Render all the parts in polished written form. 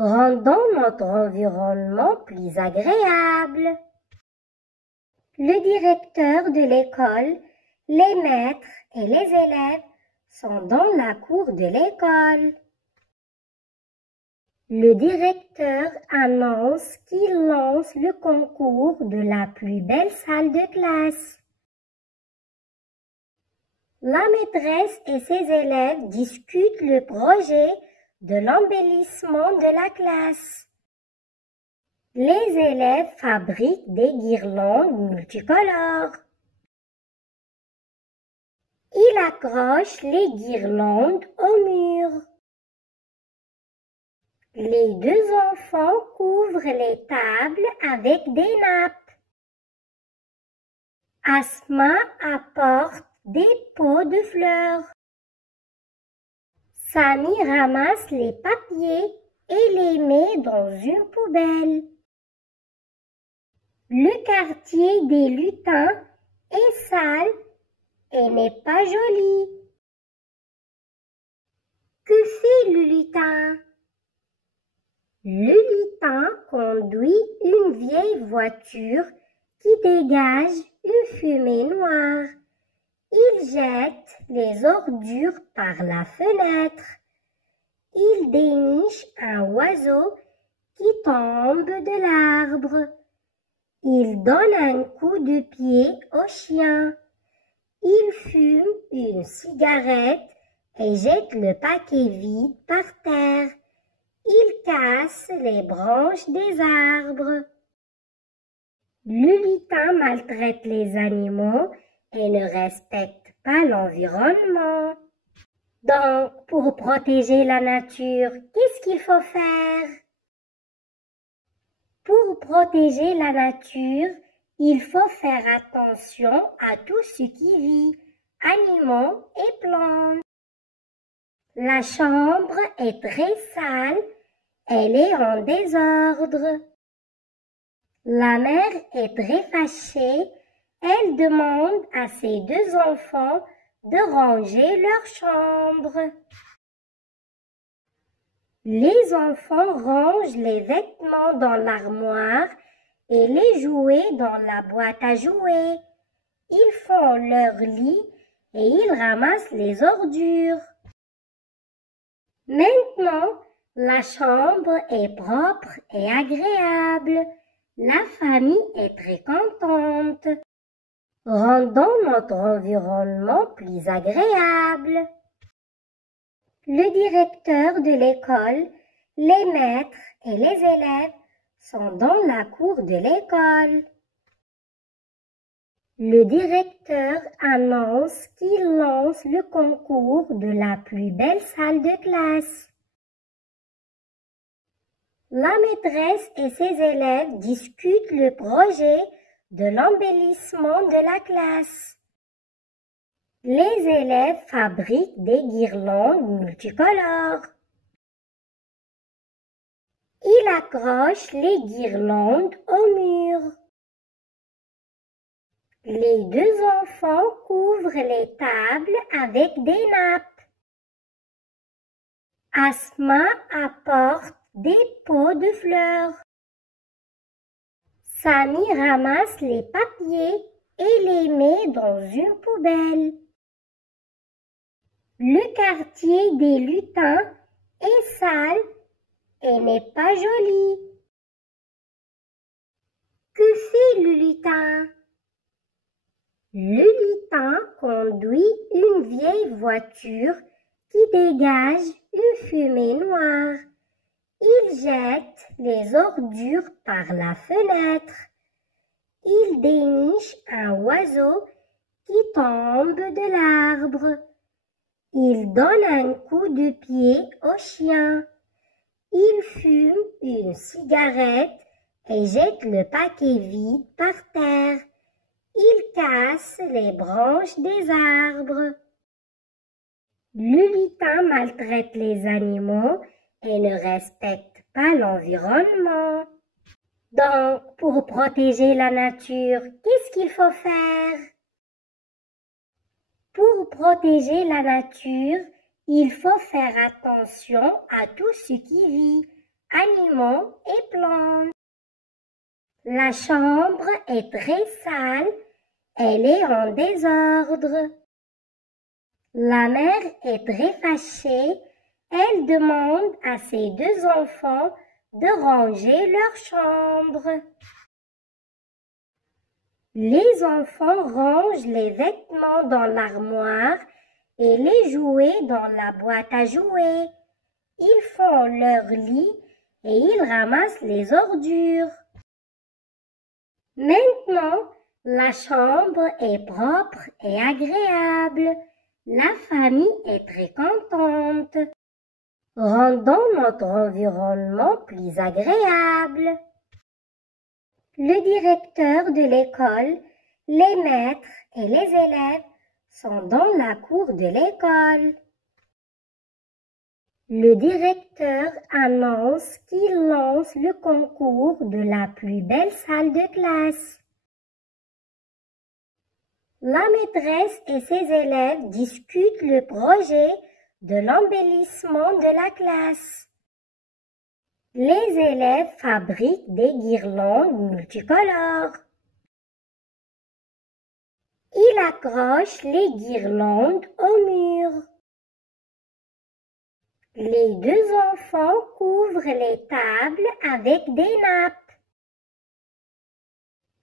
rendons notre environnement plus agréable. Le directeur de l'école, les maîtres et les élèves sont dans la cour de l'école. Le directeur annonce qu'il lance le concours de la plus belle salle de classe. La maîtresse et ses élèves discutent le projet de l'embellissement de la classe. Les élèves fabriquent des guirlandes multicolores. Ils accrochent les guirlandes au mur. Les deux enfants couvrent les tables avec des nappes. Asma apporte des pots de fleurs. Sami ramasse les papiers et les met dans une poubelle. Le quartier des lutins est sale et n'est pas joli. Que fait le lutin? Le lutin conduit une vieille voiture qui dégage une fumée noire. Il jette les ordures par la fenêtre. Il déniche un oiseau qui tombe de l'arbre. Il donne un coup de pied au chien. Il fume une cigarette et jette le paquet vide par terre. Il casse les branches des arbres. Le lutin maltraite les animaux et ne respecte pas l'environnement. Donc, pour protéger la nature, qu'est-ce qu'il faut faire? Pour protéger la nature, il faut faire attention à tout ce qui vit, animaux et plantes. La chambre est très sale, elle est en désordre. La mère est très fâchée, elle demande à ses deux enfants de ranger leur chambre. Les enfants rangent les vêtements dans l'armoire et les jouets dans la boîte à jouets. Ils font leur lit et ils ramassent les ordures. Maintenant, la chambre est propre et agréable. La famille est très contente. Rendons notre environnement plus agréable. Le directeur de l'école, les maîtres et les élèves sont dans la cour de l'école. Le directeur annonce qu'il lance le concours de la plus belle salle de classe. La maîtresse et ses élèves discutent le projet de l'embellissement de la classe. Les élèves fabriquent des guirlandes multicolores. Ils accrochent les guirlandes au mur. Les deux enfants couvrent les tables avec des nappes. Asma apporte des pots de fleurs. Sami ramasse les papiers et les met dans une poubelle. Le quartier des lutins est sale et n'est pas joli. Que fait le lutin? Le lutin conduit une vieille voiture qui dégage une fumée noire. Il jette les ordures par la fenêtre. Il déniche un oiseau qui tombe de l'arbre. Il donne un coup de pied au chien. Il fume une cigarette et jette le paquet vide par terre. Il casse les branches des arbres. Le lutin maltraite les animaux et ne respecte pas l'environnement. Donc, pour protéger la nature, qu'est-ce qu'il faut faire? Pour protéger la nature, il faut faire attention à tout ce qui vit, animaux La chambre est très sale, elle est en désordre. La mère est très fâchée, elle demande à ses deux enfants de ranger leur chambre. Les enfants rangent les vêtements dans l'armoire et les jouets dans la boîte à jouets. Ils font leur lit et ils ramassent les ordures. Maintenant, la chambre est propre et agréable. La famille est très contente. Rendons notre environnement plus agréable. Le directeur de l'école, les maîtres et les élèves sont dans la cour de l'école. Le directeur annonce qu'il lance le concours de la plus belle salle de classe. La maîtresse et ses élèves discutent le projet de l'embellissement de la classe. Les élèves fabriquent des guirlandes multicolores. Ils accrochent les guirlandes au mur. Les deux enfants couvrent les tables avec des nappes.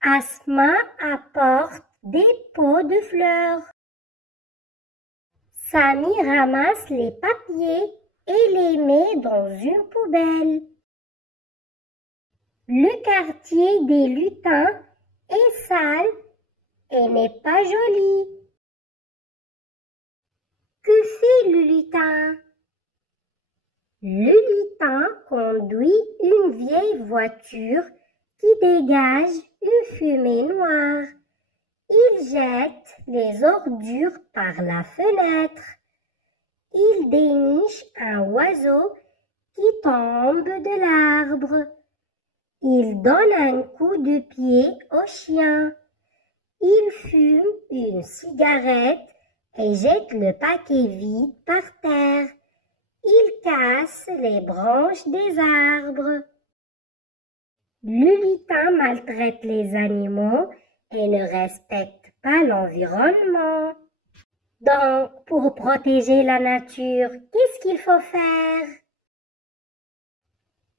Asma apporte des pots de fleurs. Sami ramasse les papiers et les met dans une poubelle. Le quartier des lutins est sale et n'est pas joli. Que fait le lutin? Le lutin conduit une vieille voiture qui dégage une fumée noire. Il jette les ordures par la fenêtre. Il déniche un oiseau qui tombe de l'arbre. Il donne un coup de pied au chien. Il fume une cigarette et jette le paquet vide par terre. Il casse les branches des arbres. Le lutin maltraite les animaux et ne respecte pas l'environnement. Donc, pour protéger la nature, qu'est-ce qu'il faut faire?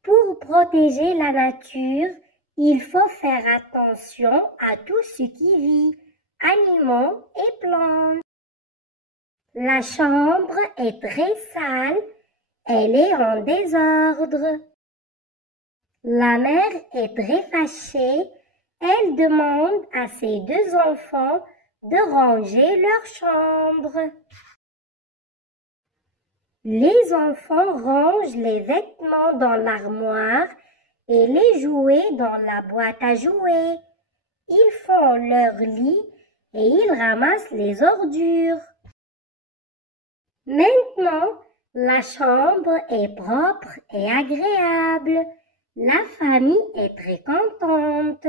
Pour protéger la nature, il faut faire attention à tout ce qui vit, animaux et plantes. La chambre est très sale, elle est en désordre. La mère est très fâchée, elle demande à ses deux enfants de ranger leur chambre. Les enfants rangent les vêtements dans l'armoire et les jouets dans la boîte à jouets. Ils font leur lit et ils ramassent les ordures. Maintenant, la chambre est propre et agréable. La famille est très contente.